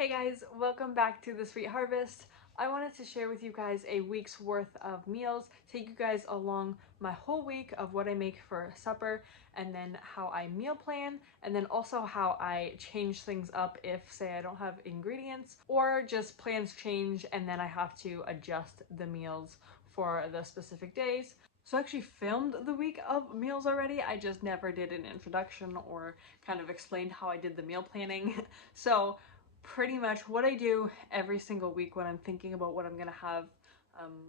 Hey guys, welcome back to The Sweet Harvest. I wanted to share with you guys a week's worth of meals, take you guys along my whole week of what I make for supper, and then how I meal plan, and then also how I change things up if, say, I don't have ingredients, or just plans change and then I have to adjust the meals for the specific days. So I actually filmed the week of meals already, I just never did an introduction or kind of explained how I did the meal planning. So pretty much what I do every single week when I'm thinking about what I'm gonna have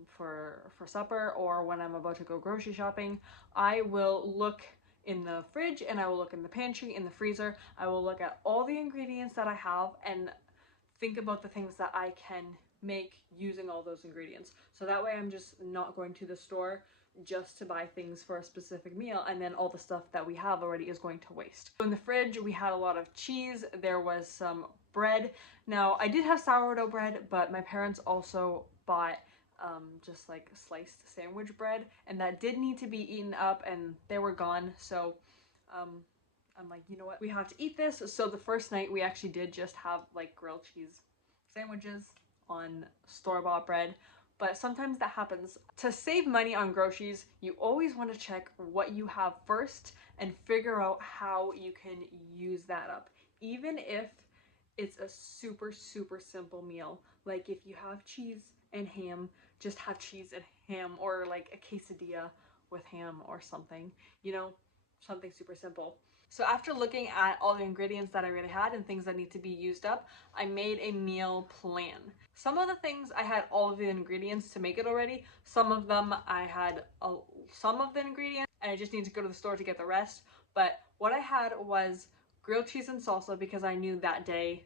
for supper, or when I'm about to go grocery shopping, I will look in the fridge and I will look in the pantry, in the freezer. I will look at all the ingredients that I have and think about the things that I can make using all those ingredients. So that way I'm just not going to the store just to buy things for a specific meal, and then all the stuff that we have already is going to waste. So in the fridge we had a lot of cheese, there was some bread. Now I did have sourdough bread, but my parents also bought just like sliced sandwich bread, and that did need to be eaten up and they were gone. So I'm like, you know what, we have to eat this. So the first night we actually did just have like grilled cheese sandwiches on store-bought bread. But sometimes that happens. To save money on groceries, you always want to check what you have first and figure out how you can use that up. Even if it's a super simple meal, like if you have cheese and ham, just have cheese and ham, or like a quesadilla with ham or something, you know, something super simple. So after looking at all the ingredients that I already had and things that need to be used up, I made a meal plan. Some of the things I had all of the ingredients to make it already. Some of them I had some of the ingredients and I just need to go to the store to get the rest. But what I had was grilled cheese and salsa, because I knew that day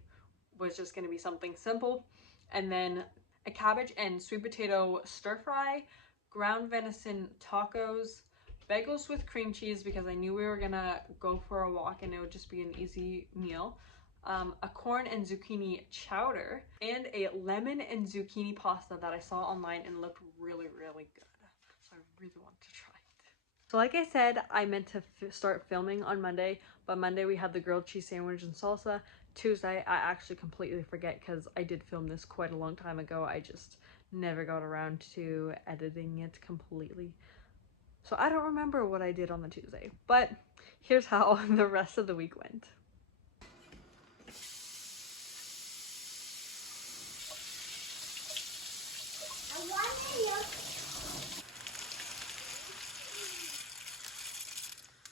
was just going to be something simple. And then a cabbage and sweet potato stir fry, ground venison tacos, bagels with cream cheese, because I knew we were gonna go for a walk and it would just be an easy meal, a corn and zucchini chowder, and a lemon and zucchini pasta that I saw online and looked really good. So I really want to try it. So like I said, I meant to start filming on Monday, but Monday we had the grilled cheese sandwich and salsa. Tuesday I actually completely forget because I did film this quite a long time ago. I just never got around to editing it completely. So I don't remember what I did on the Tuesday, but here's how the rest of the week went.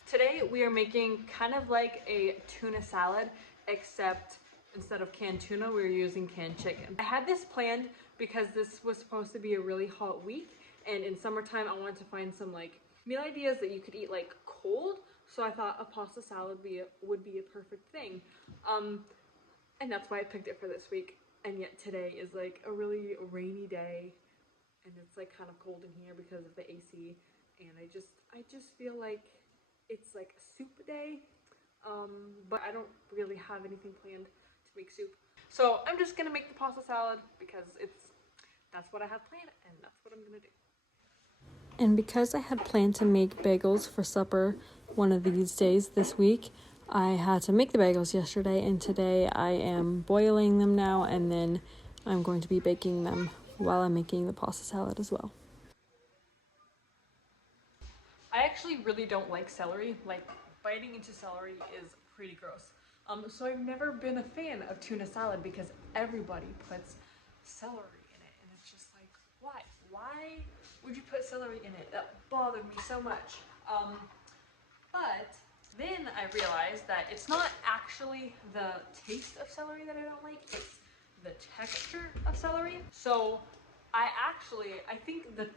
Today we are making kind of like a tuna salad, except instead of canned tuna, we're using canned chicken. I had this planned because this was supposed to be a really hot week, and in summertime I wanted to find some like meal ideas that you could eat like cold, so I thought a pasta salad would be a perfect thing. And that's why I picked it for this week. And yet today is like a really rainy day and it's like kind of cold in here because of the AC, and I just feel like it's like a soup day, but I don't really have anything planned to make soup. So I'm just gonna make the pasta salad because that's what I have planned and that's what I'm gonna do. And because I had planned to make bagels for supper one of these days this week, I had to make the bagels yesterday, and today I am boiling them now, and then I'm going to be baking them while I'm making the pasta salad as well. I actually really don't like celery. Like, biting into celery is pretty gross. So I've never been a fan of tuna salad because everybody puts celery in it, and it's just like, why? Why would you put celery in it? That bothered me so much. But then I realized that it's not actually the taste of celery that I don't like, it's the texture of celery. So I think that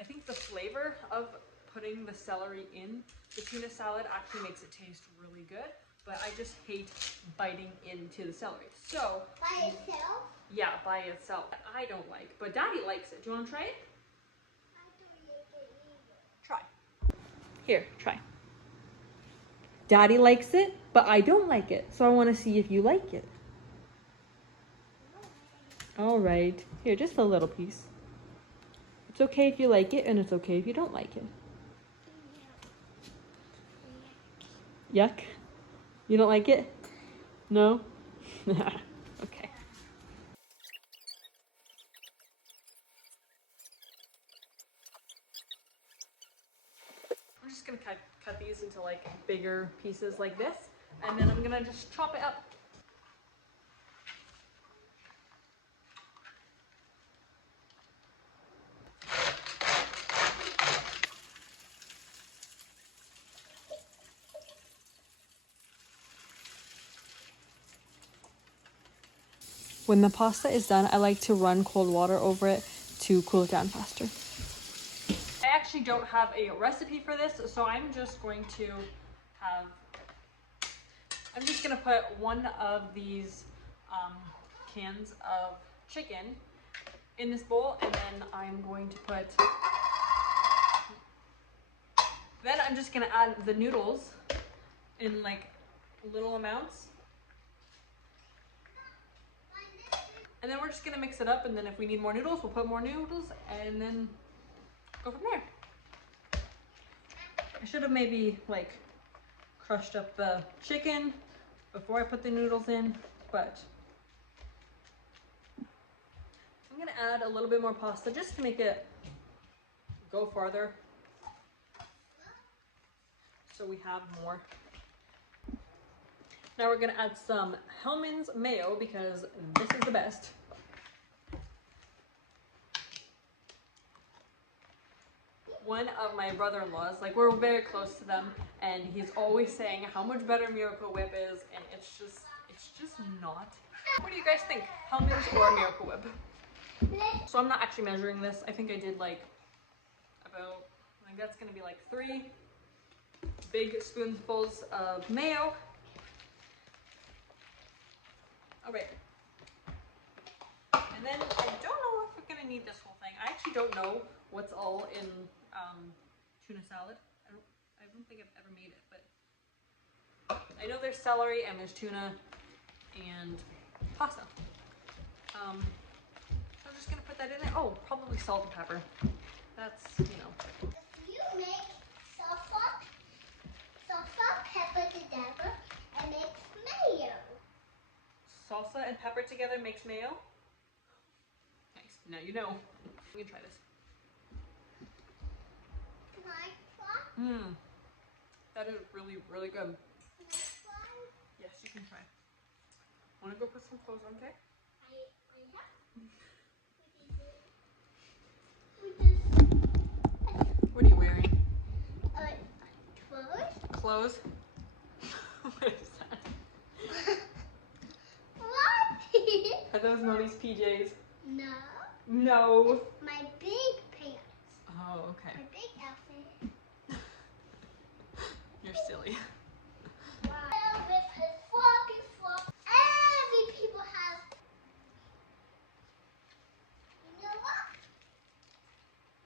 I think the flavor of putting the celery in the tuna salad actually makes it taste really good, but I just hate biting into the celery. So by itself? Yeah, by itself. I don't like, but Daddy likes it. Do you want to try it? I don't like it either. Try. Here, try. Daddy likes it, but I don't like it, so I want to see if you like it. All right. Here, just a little piece. It's okay if you like it, and it's okay if you don't like it. Yuck. You don't like it? No? Okay. this into like bigger pieces like this, and then I'm gonna just chop it up. When the pasta is done, I like to run cold water over it to cool it down faster. I actually don't have a recipe for this, so I'm just going to put one of these cans of chicken in this bowl, and then I'm just gonna add the noodles in like little amounts. And then we're just gonna mix it up, and then if we need more noodles, we'll put more noodles, and then go from there. I should have maybe like crushed up the chicken before I put the noodles in, but I'm gonna add a little bit more pasta just to make it go farther, so we have more. Now we're gonna add some Hellmann's mayo because this is the best. One of my brother-in-laws, like we're very close to them, and he's always saying how much better Miracle Whip is, and it's just not. What do you guys think? Hellmann's or Miracle Whip? So I'm not actually measuring this. I think I did like that's gonna be like 3 big spoonfuls of mayo. Okay. And then I don't know if we're gonna need this whole thing. I actually don't know what's all in tuna salad. I don't think I've ever made it, but I know there's celery and there's tuna and pasta. So I'm just gonna put that in there. Oh, probably salt and pepper. That's, you know. If you make salsa, pepper together, and makes mayo. Salsa and pepper together makes mayo? Nice. Now you know. We can try this. Can I try? Mmm. That is really, really good. Can I try? Yes, you can try. Want to go put some clothes on, okay? What are you wearing? Clothes. Clothes? What is that? What? Are those Mommy's PJs? No. No. It's my big pants. Oh, okay. My big outfit. You're silly. Wow. With his fucking flop. Every people have. You know what?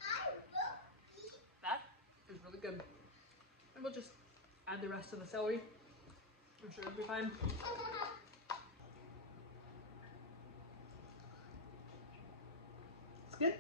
I will eat. That is really good. And we'll just add the rest of the celery. I'm sure it'll be fine. It's good.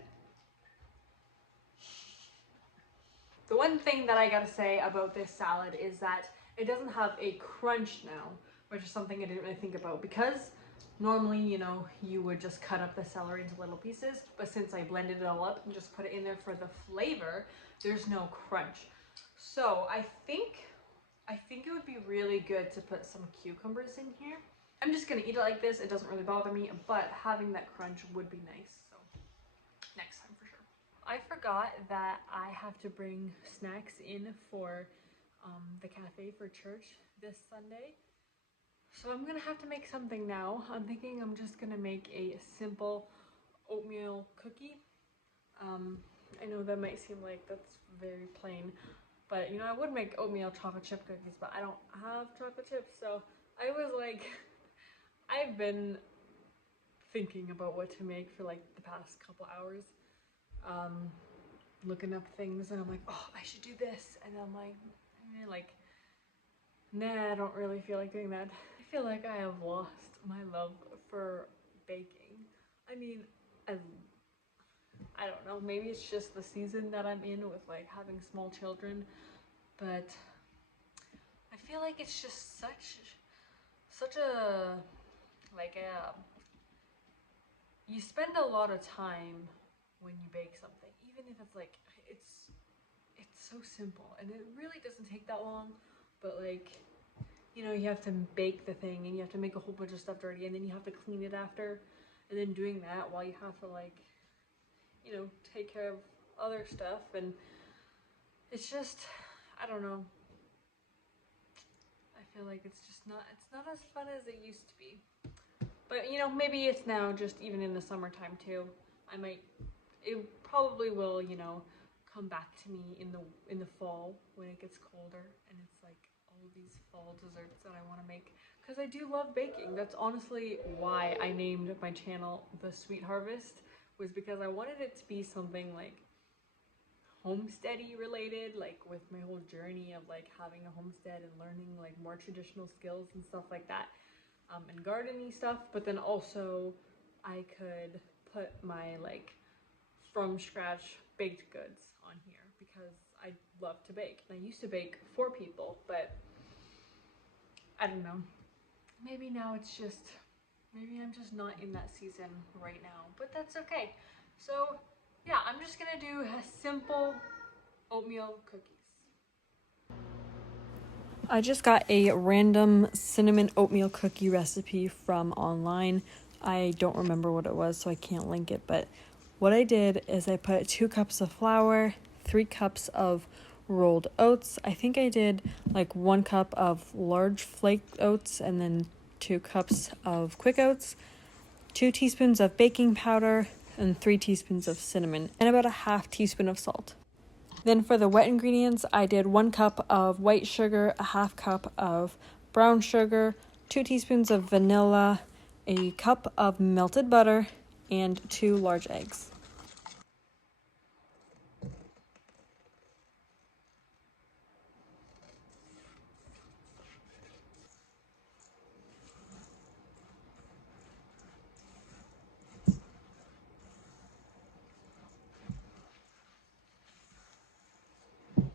The one thing that I gotta say about this salad is that it doesn't have a crunch now, which is something I didn't really think about, because normally, you know, you would just cut up the celery into little pieces, but since I blended it all up and just put it in there for the flavor, there's no crunch. So I think it would be really good to put some cucumbers in here. I'm just gonna eat it like this. It doesn't really bother me, but having that crunch would be nice. So next time for sure. I forgot that I have to bring snacks in for the cafe for church this Sunday. So I'm gonna have to make something now. I'm thinking I'm just gonna make a simple oatmeal cookie. I know that might seem like that's very plain, but you know, I would make oatmeal chocolate chip cookies, but I don't have chocolate chips. So I was like, I've been thinking about what to make for like the past couple hours. Looking up things, and I'm like, oh, I should do this, and I'm like, nah, I don't really feel like doing that. I feel like I have lost my love for baking. I mean, I don't know, maybe it's just the season that I'm in with like having small children, but I feel like it's just such a you spend a lot of time when you bake something, even if it's like it's so simple and it really doesn't take that long, but like, you know, you have to bake the thing and you have to make a whole bunch of stuff dirty and then you have to clean it after, and then doing that while you have to like, you know, take care of other stuff, and it's just, I don't know. I feel like it's not as fun as it used to be. But you know, maybe it's now just even in the summertime too. It probably will, you know, come back to me in the fall when it gets colder and it's like all of these fall desserts that I want to make, because I do love baking. That's honestly why I named my channel The Sweet Harvest, was because I wanted it to be something like homesteady related, like with my whole journey of like having a homestead and learning like more traditional skills and stuff like that, and gardening stuff. But then also I could put my like from scratch baked goods on here because I love to bake, and I used to bake for people, but I don't know, maybe now it's just, maybe I'm just not in that season right now, but that's okay. So yeah, I'm just gonna do a simple oatmeal cookies. I just got a random cinnamon oatmeal cookie recipe from online. I don't remember what it was, so I can't link it, but what I did is I put 2 cups of flour, 3 cups of rolled oats. I think I did like 1 cup of large flaked oats and then 2 cups of quick oats, 2 teaspoons of baking powder, and 3 teaspoons of cinnamon, and about a half teaspoon of salt. Then for the wet ingredients, I did 1 cup of white sugar, a half cup of brown sugar, 2 teaspoons of vanilla, a cup of melted butter, and 2 large eggs.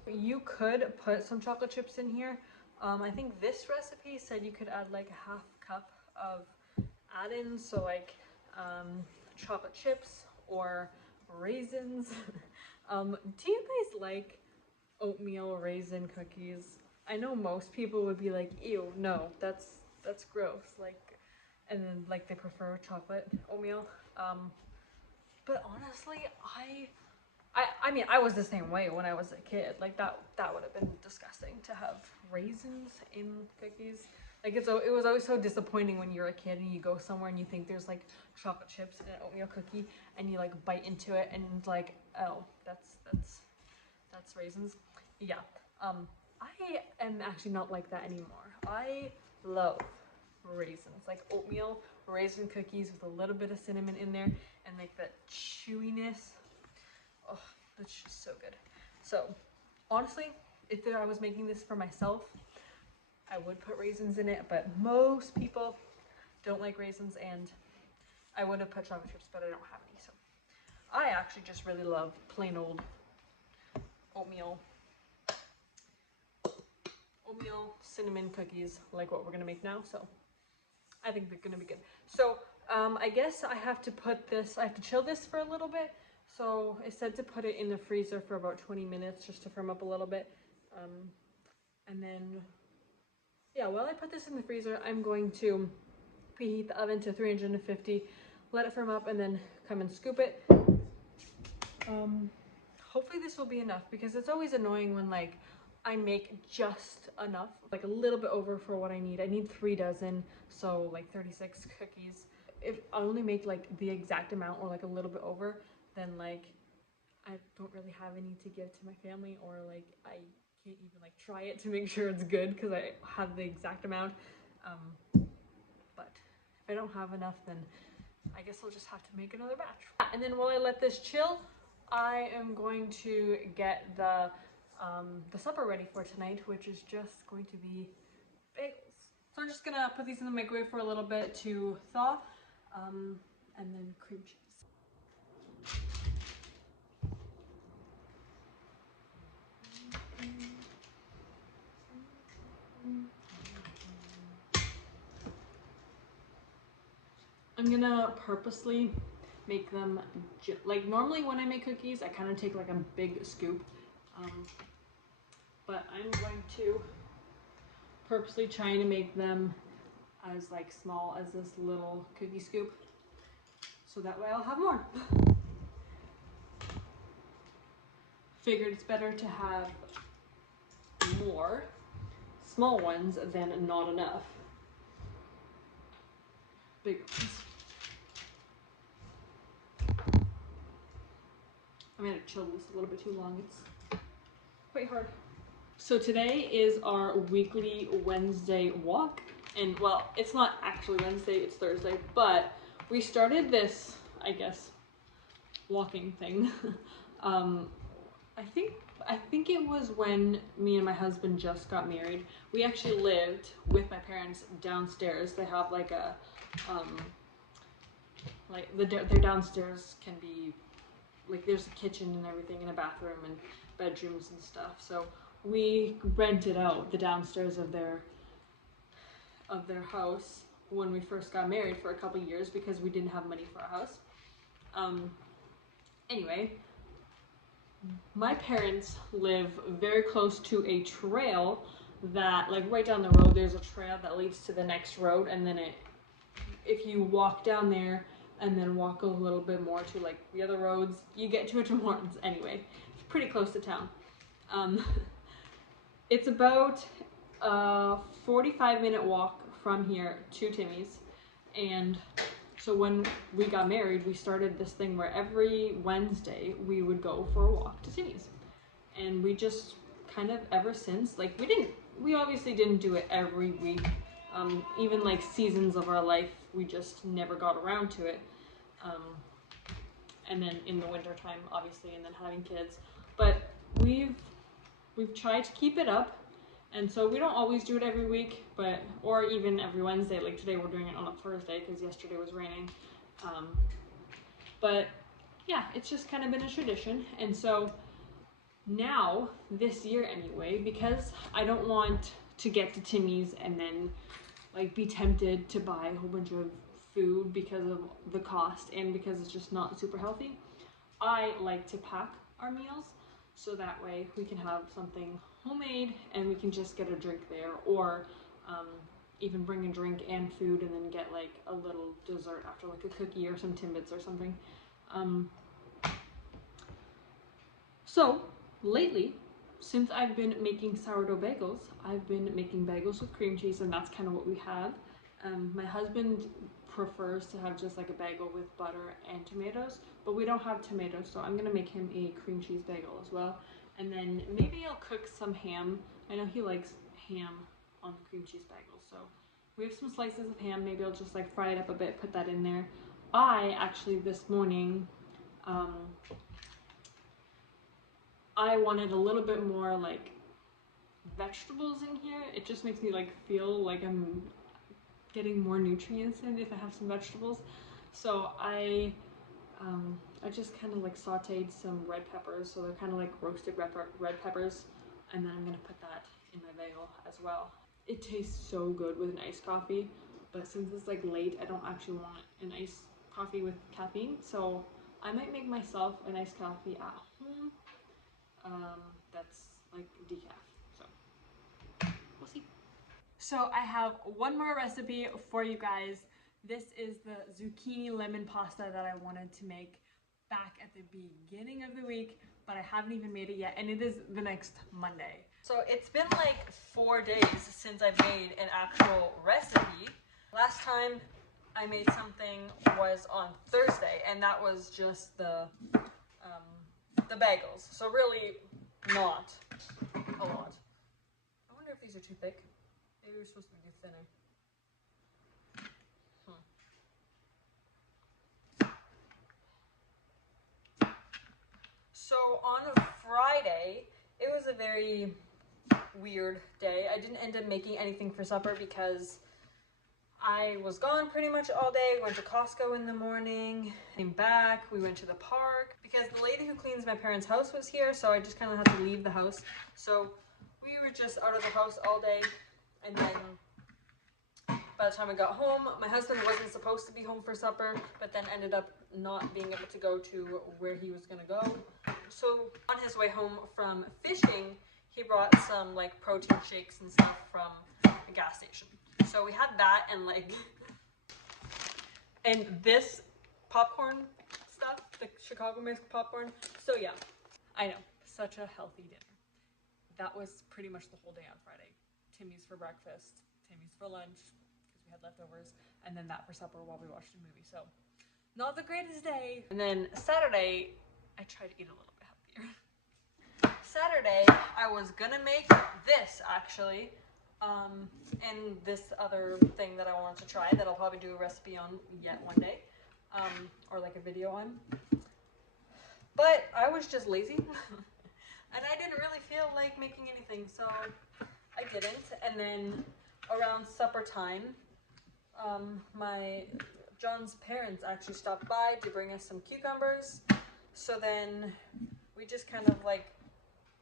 You could put some chocolate chips in here. I think this recipe said you could add like a half cup of add-ins, so like chocolate chips or raisins. Do you guys like oatmeal raisin cookies? I know most people would be like, ew, no, that's gross. Like, and then like they prefer chocolate oatmeal. But honestly, I mean, I was the same way when I was a kid. Like that would have been disgusting to have raisins in cookies. Like it was always so disappointing when you're a kid and you go somewhere and you think there's like chocolate chips and an oatmeal cookie and you like bite into it and like, oh, that's raisins. Yeah. I am actually not like that anymore. I love raisins, like oatmeal raisin cookies with a little bit of cinnamon in there and like that chewiness. Oh, that's just so good. So honestly, if I was making this for myself, I would put raisins in it, but most people don't like raisins, and I would have put chocolate chips, but I don't have any. So I actually just really love plain old oatmeal cinnamon cookies, like what we're gonna make now. So I think they're gonna be good. So I guess I have to chill this for a little bit. So I said to put it in the freezer for about 20 minutes just to firm up a little bit. And then, yeah, while I put this in the freezer, I'm going to preheat the oven to 350, let it firm up, and then come and scoop it. Hopefully this will be enough, because it's always annoying when like I make just enough, like a little bit over for what I need. I need 3 dozen, so like 36 cookies. If I only make like the exact amount or like a little bit over, then like I don't really have any to give to my family, or like I can't even like try it to make sure it's good because I have the exact amount. But if I don't have enough, then I guess I'll just have to make another batch. And then while I let this chill, I am going to get the supper ready for tonight, which is just going to be bagels. So I'm just gonna put these in the microwave for a little bit to thaw, and then cream cheese. I'm gonna purposely make them like normally when I make cookies I kind of take like a big scoop, But I'm going to purposely trying to make them as like small as this little cookie scoop, so that way I'll have more. Figured it's better to have more small ones than not enough bigger ones. I'm gonna chill this a little bit too long. It's quite hard. So today is our weekly Wednesday walk. And well, it's not actually Wednesday, it's Thursday, but we started this, I guess, walking thing. I think it was when me and my husband just got married. We actually lived with my parents downstairs. They have like a, their downstairs can be, like there's a kitchen and everything and a bathroom and bedrooms and stuff. So we rented out the downstairs of their house when we first got married for a couple years because we didn't have money for a house. Anyway, my parents live very close to a trail that, like right down the road, there's a trail that leads to the next road, and then if you walk down there and then walk a little bit more to like the other roads, you get to Tim Hortons. Anyway, it's pretty close to town. It's about a 45-minute walk from here to Timmy's, and so when we got married, we started this thing where every Wednesday we would go for a walk to Timmy's. And we just kind of ever since, like we obviously didn't do it every week. Even like seasons of our life, we just never got around to it. And then in the winter time, obviously, and then having kids. But we've tried to keep it up. And so we don't always do it every week, or even every Wednesday. Like today we're doing it on a Thursday because yesterday was raining. But yeah, it's just kind of been a tradition. And so now, this year anyway, because I don't want to get to Timmy's and then like be tempted to buy a whole bunch of food because of the cost and because it's just not super healthy, I like to pack our meals. So that way we can have something homemade and we can just get a drink there, or even bring a drink and food and then get like a little dessert after, like a cookie or some Timbits or something. So lately, since I've been making sourdough bagels, I've been making bagels with cream cheese, and that's kind of what we have. My husband prefers to have just like a bagel with butter and tomatoes, but we don't have tomatoes, so I'm gonna make him a cream cheese bagel as well. And then maybe I'll cook some ham. I know he likes ham on the cream cheese bagel, so we have some slices of ham. Maybe I'll just like fry it up a bit, put that in there. I actually this morning, I wanted a little bit more like vegetables in here. It just makes me like feel like I'm getting more nutrients in if I have some vegetables. So I just kind of like sauteed some red peppers, so they're kind of like roasted red peppers, and then I'm gonna put that in my bagel as well. It tastes so good with an iced coffee, but since it's like late, I don't actually want an iced coffee with caffeine, so I might make myself an iced coffee at home. That's like decaf, so we'll see. So I have one more recipe for you guys. This is the zucchini lemon pasta that I wanted to make back at the beginning of the week, but I haven't even made it yet, and it is the next Monday. So it's been like 4 days since I made an actual recipe. Last time I made something was on Thursday, and that was just the bagels. So really not a lot. I wonder if these are too thick. Maybe we're supposed to do thinner. So on Friday, it was a very weird day. I didn't end up making anything for supper because I was gone pretty much all day. Went to Costco in the morning, came back, we went to the park because the lady who cleans my parents' house was here, so I just kind of had to leave the house. So we were just out of the house all day, and then by the time I got home, my husband wasn't supposed to be home for supper, but then ended up not being able to go to where he was gonna go. So on his way home from fishing, he brought some like protein shakes and stuff from the gas station. So we had that and like, and this popcorn stuff, the Chicago mix popcorn. So yeah, I know, such a healthy dinner. That was pretty much the whole day on Friday. Timmy's for breakfast, Timmy's for lunch, because we had leftovers, and then that for supper while we watched a movie. So not the greatest day. And then Saturday, I tried to eat a little bit healthier. Saturday, I was gonna make this actually, and this other thing that I wanted to try that I'll probably do a recipe on yet one day, or like a video on. But I was just lazy, and I didn't really feel like making anything, so I didn't. And then around supper time, John's parents actually stopped by to bring us some cucumbers. So then we just kind of like,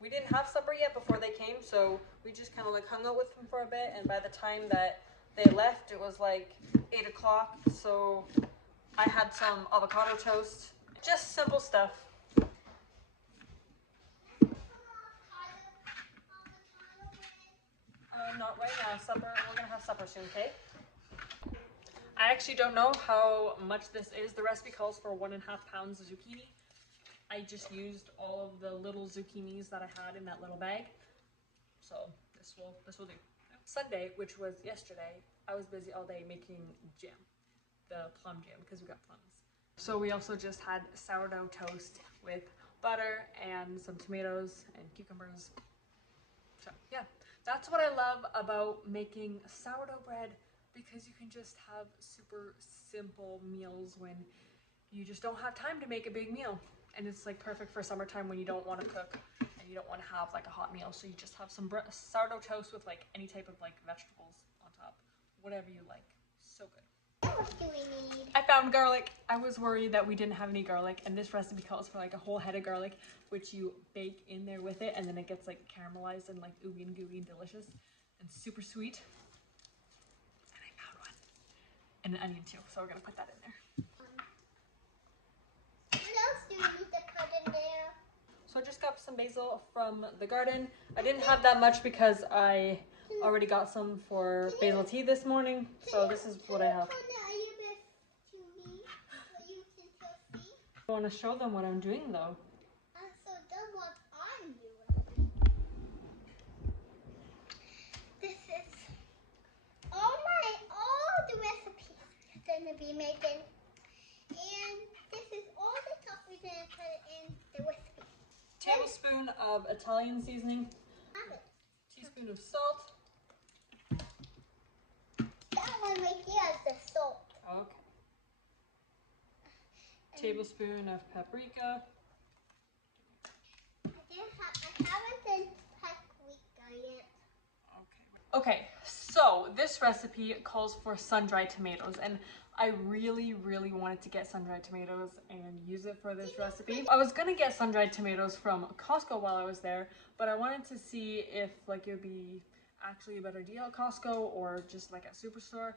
we didn't have supper yet before they came, so we just kind of like hung out with them for a bit, and by the time that they left, it was like 8 o'clock, so I had some avocado toast. Just simple stuff. Not right now, supper, we're gonna have supper soon, okay? I actually don't know how much this is. The recipe calls for 1.5 pounds of zucchini. I just used all of the little zucchinis that I had in that little bag. So this will do. Sunday, which was yesterday, I was busy all day making jam, the plum jam, because we got plums. So we also just had sourdough toast with butter and some tomatoes and cucumbers. So yeah, that's what I love about making sourdough bread, because you can just have super simple meals when you just don't have time to make a big meal. And it's like perfect for summertime when you don't want to cook and you don't want to have like a hot meal. So you just have some sourdough toast with like any type of like vegetables on top, whatever you like. So good. What do we need? I found garlic. I was worried that we didn't have any garlic, and this recipe calls for like a whole head of garlic, which you bake in there with it, and then it gets like caramelized and like ooey and gooey and delicious and super sweet. And I found one. And an onion too, so we're gonna put that in there. What else do we need to put in there? So I just got some basil from the garden. I didn't have that much because I already got some for basil tea this morning. So this is what I have. I want to show them what I'm doing though. So that's what I'm doing. This is all the recipes we're gonna be making, and this is all the stuff we're gonna put in the recipe. Tablespoon of Italian seasoning. Teaspoon of salt. That one right here is the salt. Okay. Tablespoon of paprika. I haven't done paprika yet. Okay, so this recipe calls for sun-dried tomatoes, and I really wanted to get sun-dried tomatoes and use it for this recipe. I was gonna get sun-dried tomatoes from Costco while I was there, but I wanted to see if like it would be actually a better deal at Costco or just like at Superstore.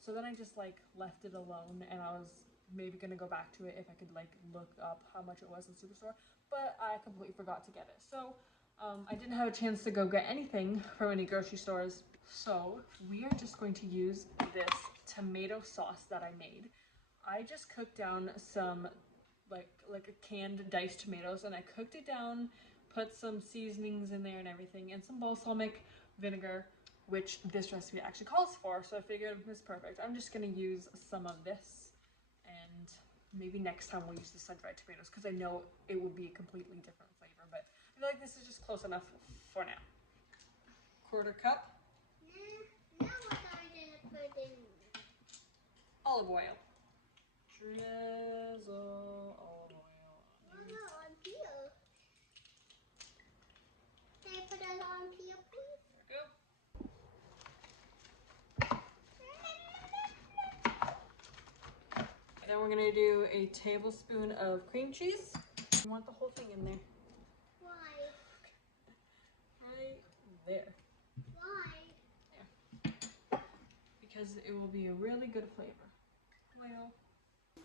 So then I just like left it alone, and I was maybe gonna go back to it if I could like look up how much it was in Superstore, but I completely forgot to get it. So I didn't have a chance to go get anything from any grocery stores. So we are just going to use this tomato sauce that I made. I just cooked down some like a canned diced tomatoes, and I cooked it down, put some seasonings in there and everything, and some balsamic vinegar, which this recipe actually calls for. So I figured it was perfect. I'm just gonna use some of this, and maybe next time we'll use the sun-dried tomatoes, because I know it would be a completely different flavor, but I feel like this is just close enough for now. 1/4 cup. Now what are we gonna put in? Olive oil. Drizzle olive oil. No, on here. Can I put it on here, please? There we go. Then we're gonna do a tablespoon of cream cheese. You want the whole thing in there. Why? Right there. Why? There. Because it will be a really good flavor. Oil. You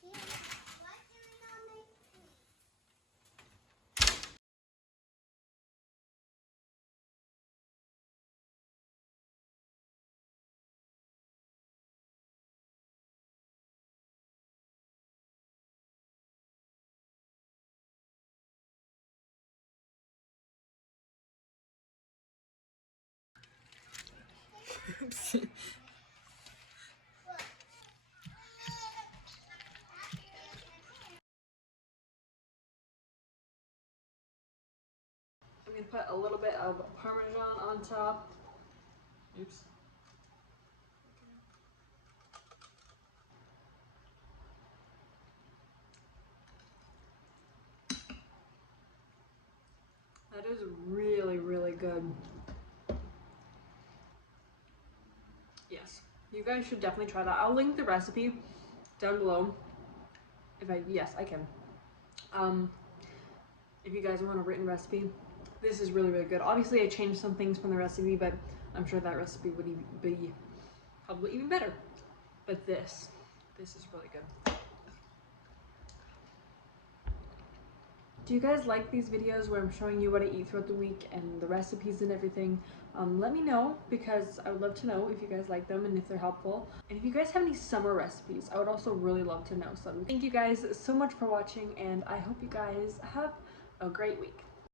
can't. Why can I not make Oops. I'm gonna put a little bit of Parmesan on top. Oops. That is really, really good. Yes, you guys should definitely try that. I'll link the recipe down below. Yes, I can. If you guys want a written recipe, this is really, really good. Obviously, I changed some things from the recipe, but I'm sure that recipe would be probably even better. But this is really good. Do you guys like these videos where I'm showing you what I eat throughout the week and the recipes and everything? Let me know, because I would love to know if you guys like them and if they're helpful. And if you guys have any summer recipes, I would also really love to know some. Thank you guys so much for watching, and I hope you guys have a great week.